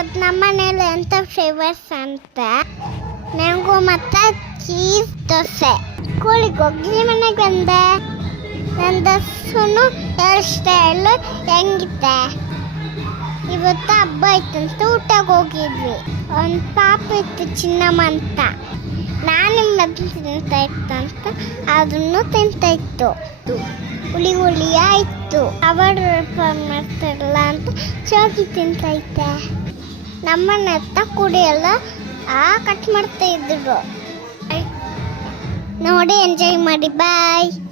ಇವತ್ತು ನಮ್ಮ ಮನೇಲಿ ಎಂಥ ಫೇವರ್ಸ್ ಅಂತ ಮ್ಯಾಂಗೋ ಮತ್ತು ಚೀಸ್ ದೋಸೆ. ಸ್ಕೂಲಿಗೆ ಹೋಗಿ ಮನೆಗೆ ಬಂದೆ. ನನ್ನ ದೋಸೆನು ಹೇರ್ ಸ್ಟೈಲು ಹೆಂಗಿದೆ. ಇವತ್ತು ಹಬ್ಬ ಇತ್ತಂತ ಊಟಕ್ಕೆ ಹೋಗಿದ್ವಿ. ಒಂದು ಪಾಪ ಇತ್ತು ಚಿನ್ನಮ್ಮ ಅಂತ. ನಾನು ಮೊದಲು ತಿಂತಾ ಇತ್ತಂತ ಅದನ್ನು ತಿಂತಾ ಇತ್ತು. ಹುಳಿ ಹುಳಿ ಆಯಿತು. ಅವರು ಮಾಡ್ತಾರಲ್ಲ ಅಂತ ಚೋಗಿ ತಿಂತಾ ಇದ್ದೆ. ನಮ್ಮನ್ನ ಹತ್ತ ಕುಡಿಯೆಲ್ಲ ಕಟ್ ಮಾಡ್ತಾ ಇದ್ರು. ನೋಡಿ ಎಂಜಾಯ್ ಮಾಡಿ. ಬಾಯ್.